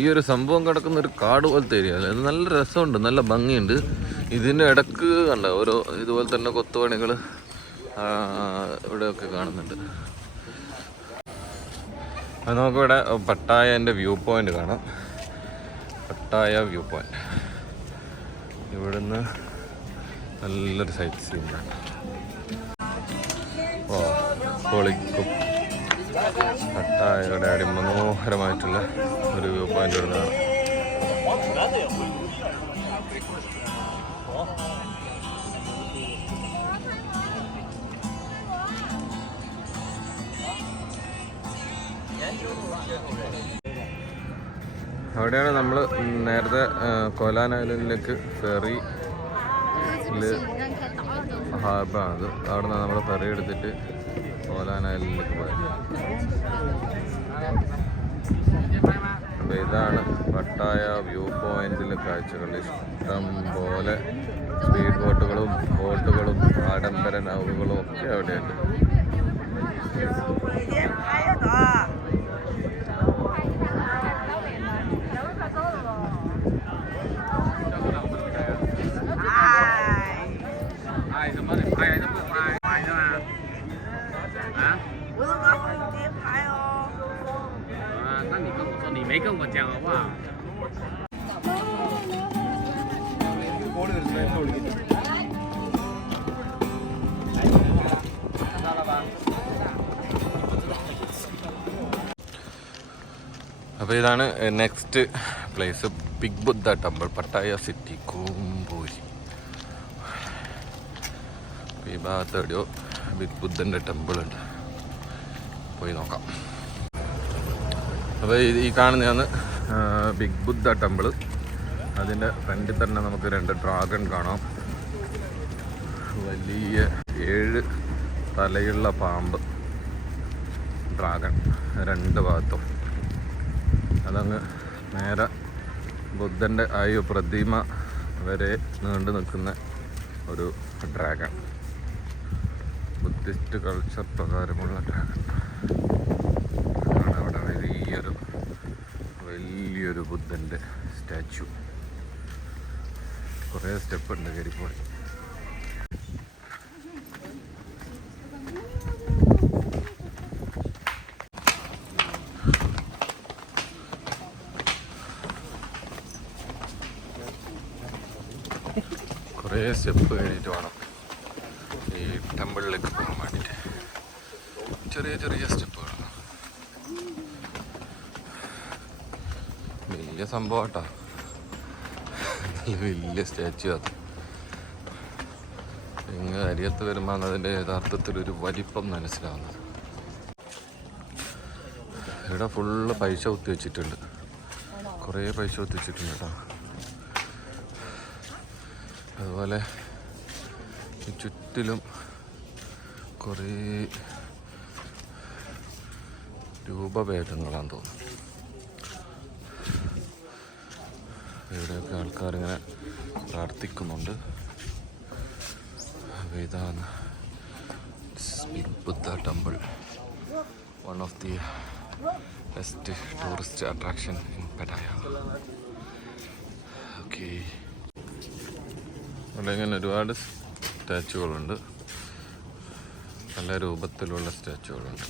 ഈ ഒരു സംഭവം കിടക്കുന്ന ഒരു കാട് പോലത്തെ ഏരിയ അല്ലേ. അത് നല്ല രസമുണ്ട്, നല്ല ഭംഗിയുണ്ട്. ഇതിൻ്റെ ഇടക്ക് കണ്ട ഓരോ ഇതുപോലെ തന്നെ കൊത്തുപണികൾ ഇവിടെയൊക്കെ കാണുന്നുണ്ട്. അത് നമുക്കിവിടെ പട്ടായൻ്റെ വ്യൂ പോയിൻ്റ് കാണാം. പട്ടായ വ്യൂ പോയിൻ്റ് ഇവിടുന്ന് നല്ലൊരു സൈറ്റ് സീനാണ്. ഓ പൊളിക്കും. പട്ടായയുടെ അതിമനോഹരമായിട്ടുള്ള ഒരു വ്യൂ പോയിൻ്റ് ഇവിടുന്നാണ്. അവിടെയാണ് നമ്മൾ നേരത്തെ കൊലാൻ ഐലൻഡിലേക്ക് ഫെറി ഹാർബറാണത്. അവിടെ നിന്ന് നമ്മൾ ഫെറി എടുത്തിട്ട് കൊലാൻ ഐലൻഡിലേക്ക് പോയത്. അപ്പോൾ ഇതാണ് പട്ടായ വ്യൂ പോയിന്റിലെ കാഴ്ചകൾ. ഇഷ്ടം പോലെ സ്പീഡ് ബോട്ടുകളും ആഡംബര നൗകകളും ഒക്കെ അവിടെയുണ്ട്. അപ്പോൾ ഇതാണ് next place, big Buddha temple, Pattaya city, കൂമ്പൂരി. ഈ ഭാഗത്ത് എവിടെയോ ബിഗ് ബുദ്ധൻ്റെ ടെമ്പിൾ ഉണ്ട്, പോയി നോക്കാം. അപ്പോൾ ഈ കാണുന്നതാണ് ബിഗ് ബുദ്ധ ടെമ്പിൾ. അതിൻ്റെ ഫ്രണ്ടിൽ തന്നെ നമുക്ക് 2 ഡ്രാഗൺ കാണാം. വലിയ 7 തലയുള്ള പാമ്പ് ഡ്രാഗൺ 2 ഭാഗത്തും. അതങ്ങ് നേരെ ബുദ്ധൻ്റെ ആ പ്രതിമ വരെ നീണ്ടു നിൽക്കുന്ന ഒരു ഡ്രാഗൺ, ബുദ്ധിസ്റ്റ് കൾച്ചർ പ്രകാരമുള്ള ഡ്രാഗൺ ആണ്. അവിടെ വലിയൊരു ബുദ്ധൻ്റെ സ്റ്റാച്ചു. കുറേ സ്റ്റെപ്പ് ഉണ്ട് കയറിപ്പോയി. കുറേ സ്റ്റെപ്പ് കഴിഞ്ഞിട്ട് വേണം ഈ ടെമ്പിളിലേക്ക് പോകാൻ വേണ്ടിയിട്ട്. ചെറിയ സ്റ്റെപ്പുകളാണ്. വലിയ സംഭവം കേട്ടോ, വലിയ സ്റ്റാച്ചു. അത് ഇങ്ങ് അരിയത്ത് വരുമ്പോൾ അതിൻ്റെ യഥാർത്ഥത്തിലൊരു വലിപ്പം മനസ്സിലാവുന്നത്. ഇവിടെ ഫുള്ള് പൈസ കുത്തി വെച്ചിട്ടുണ്ട്, കുറേ പൈസ കുത്തി വെച്ചിട്ടുണ്ട് കേട്ടോ. അതുപോലെ ഈ ചുറ്റിലും കുറേ രൂപഭേദങ്ങളാണെന്ന് തോന്നുന്നു. ഇവിടെയൊക്കെ ആൾക്കാരിങ്ങനെ പ്രാർത്ഥിക്കുന്നുണ്ട്. ഇതാണ് big Buddha temple, one of the best tourist attraction in Pattaya. Okay, അവിടെ ഇങ്ങനെ ഒരുപാട് സ്റ്റാച്ചുകളുണ്ട്, പല രൂപത്തിലുള്ള സ്റ്റാച്ചുകളുണ്ട്.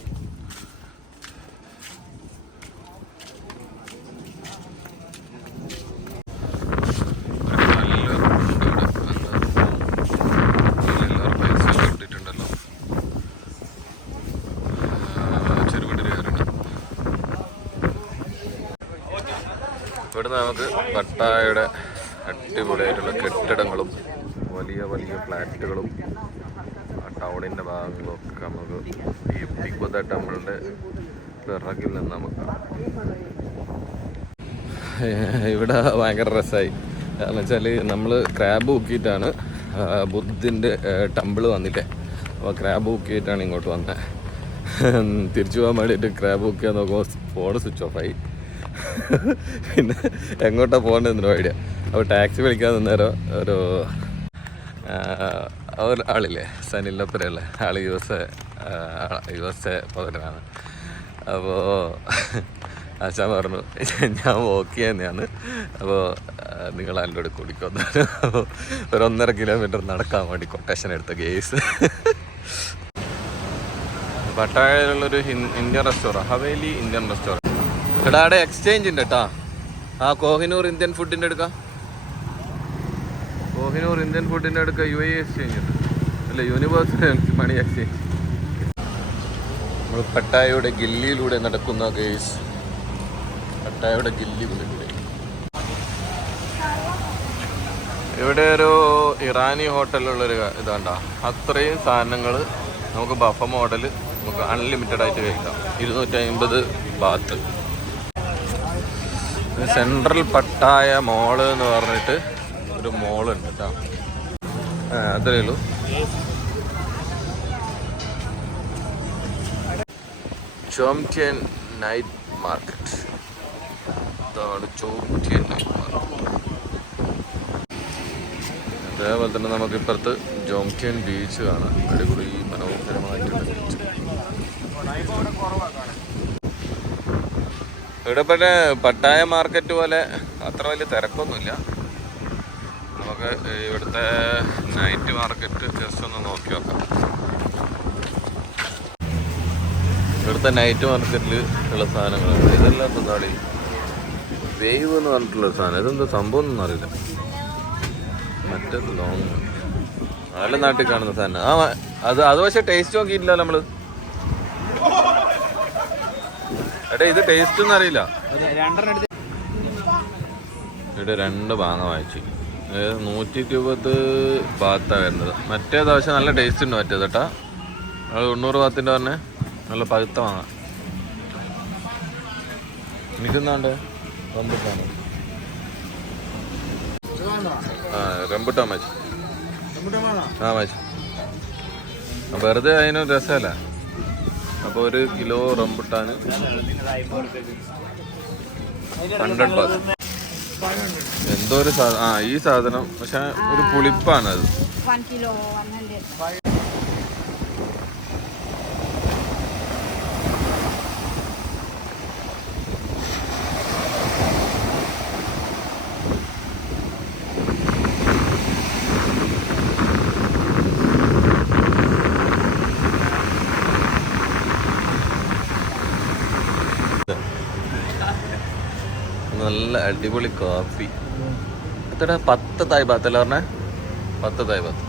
ഇവിടുന്ന് നമുക്ക് പട്ടായയുടെ അടിപൊളിയായിട്ടുള്ള കെട്ടിടങ്ങളും വലിയ ഫ്ലാറ്റുകളും ആ ടൗണിൻ്റെ ഭാഗങ്ങളൊക്കെ നമുക്ക് ഈ ബിഗ് ബുദ്ധ ടെമ്പിളിൻ്റെ പിറകിൽ നിന്ന് നമുക്ക് കാണാം. ഇവിടെ ഭയങ്കര രസമായി. കാരണം വെച്ചാൽ നമ്മൾ ക്രാബ് ബുക്കിയിട്ടാണ് ബുദ്ധിൻ്റെ ടെമ്പിൾ വന്നിട്ടേ. അപ്പോൾ ക്രാബ് ബുക്കിയിട്ടാണ് ഇങ്ങോട്ട് വന്നത്. തിരിച്ചു പോകാൻ വേണ്ടിയിട്ട് ക്രാബ് ബുക്ക് ചെയ്യാൻ നോക്കുമ്പോൾ ഫോൺ സ്വിച്ച് ഓഫായി. പിന്നെ എങ്ങോട്ടാണ് പോകേണ്ടതെന്നൊരു ഐഡിയ. അപ്പോൾ ടാക്സി വിളിക്കാൻ നിന്നേരം ഒരു ആളില്ലേ, സനിലപ്പുരയുള്ള ആൾ യു എസ് എ പൗരനാണ്. അപ്പോൾ ആശാൻ പറഞ്ഞു ഞാൻ വോക്ക് ചെയ്യുന്നതാണ്, അപ്പോൾ നിങ്ങൾ എൻ്റെ കൂടെ കുടിക്കുന്നു. അപ്പോൾ ഒരു 1.5 കിലോമീറ്റർ നടക്കാൻ വേണ്ടി കൊട്ടേഷൻ എടുത്ത കേസ്. പട്ടായയിലുള്ളൊരു Indian restaurant, Haveli Indian restaurant. ഇവിടെ അവിടെ എക്സ്ചേഞ്ച് ഉണ്ട് കേട്ടോ. ആ കോഹിനൂർ ഇന്ത്യൻ ഫുഡിൻ്റെ എടുക്കാം, കോഹിനൂർ ഇന്ത്യൻ ഫുഡിൻ്റെ എടുക്കുക. UAE എക്സ്ചേഞ്ച് ഉണ്ട്, അല്ല യൂണിവേഴ്സിറ്റി മണി എക്സ്ചേഞ്ച്. നമ്മൾ പട്ടായയുടെ ഗില്ലിയിലൂടെ നടക്കുന്ന കേസ്, പട്ടായയുടെ ഗില്ലിയിലൂടെ. ഇവിടെ ഒരു ഇറാനി ഹോട്ടലിലുള്ളൊരു ഇതാണ്ട, അത്രയും സാധനങ്ങൾ നമുക്ക് ബഫ മോഡൽ നമുക്ക് അൺലിമിറ്റഡ് ആയിട്ട് കഴിക്കാം. 250 ബാത്ത്. സെൻട്രൽ പട്ടായ മോള് എന്ന് പറഞ്ഞിട്ട് ഒരു മോളുണ്ട് കേട്ടോ. അത്രയേ ഉള്ളൂ. ചോംറ്റിയൻ നൈറ്റ് മാർക്കറ്റ്. ഇതാണ് ചോംറ്റിയൻ നൈറ്റ് മാർക്കറ്റ്. അതേപോലെ തന്നെ നമുക്ക് ഇപ്പുറത്ത് ജോംറ്റിയൻ ബീച്ച് കാണാം. അടിപൊളി മനോഹരമായിട്ടുള്ള ബീച്ച്. ഇവിടെ പിന്നെ പട്ടായ മാർക്കറ്റ് പോലെ അത്ര വലിയ തിരക്കൊന്നുമില്ല. നമുക്ക് ഇവിടുത്തെ നൈറ്റ് മാർക്കറ്റ് ജസ്റ്റ് ഒന്ന് നോക്കി നോക്കാം. ഇവിടുത്തെ നൈറ്റ് മാർക്കറ്റിൽ ഉള്ള സാധനങ്ങളുണ്ട്. ഇതെല്ലാം എന്താണ് വേവ് എന്ന് പറഞ്ഞിട്ടുള്ളൊരു സാധനം. ഇതെന്താ സംഭവം ഒന്നും അറിയില്ല. മറ്റേത് ലോങ് നല്ല നാട്ടിൽ കാണുന്ന സാധനം. അത് പക്ഷെ ടേസ്റ്റ് നോക്കിയിട്ടില്ല നമ്മള്. എടാ ഇത് ടേസ്റ്റ് ഒന്നും അറിയില്ല. ഇവിടെ 2 മാങ്ങ വാങ്ങിച്ചു. 120 ബാത്താണ് വരുന്നത്. മറ്റേത് പക്ഷെ നല്ല ടേസ്റ്റ് ഉണ്ട്. മറ്റേത് കേട്ടാ അത് 90 ബാത്തിൻ്റെ പറഞ്ഞേ നല്ല പഴുത്ത മാങ്ങ. എനിക്കെന്താണ്ട് റംബുട്ടാണ്. റംബുട്ടാൻ മതി. മതി. വെറുതെ അതിന് രസമല്ല. അപ്പോൾ 1 കിലോ റംബുട്ടാന് 100 ബാത്ത്. എന്തോ ഒരു ഈ സാധനം പക്ഷെ ഒരു പുളിപ്പാണ് അത്. നല്ല അടിപൊളി കോഫി. എത്ര 10 തായ് ബാത്ത് അല്ല പറഞ്ഞേ? 10 തായ് ബാത്ത്.